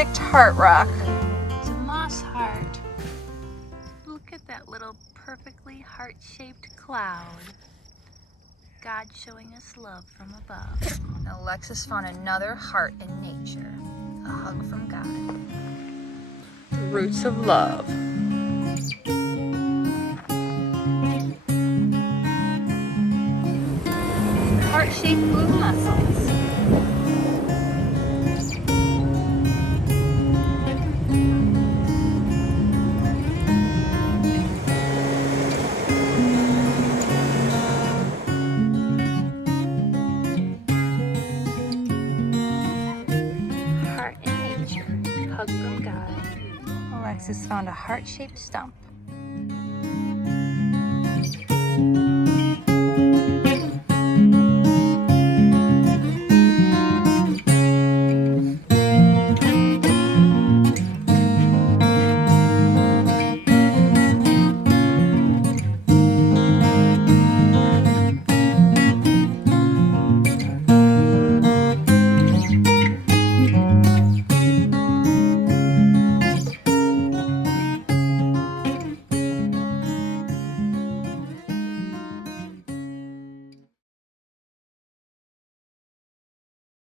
perfect heart rock. It's a moss heart. Look at that little perfectly heart-shaped cloud. God showing us love from above. Alexis found another heart in nature. A hug from God. The roots of love. Heart-shaped blue mussels. Heart in nature. Hug from God. Alexis found a heart-shaped stump.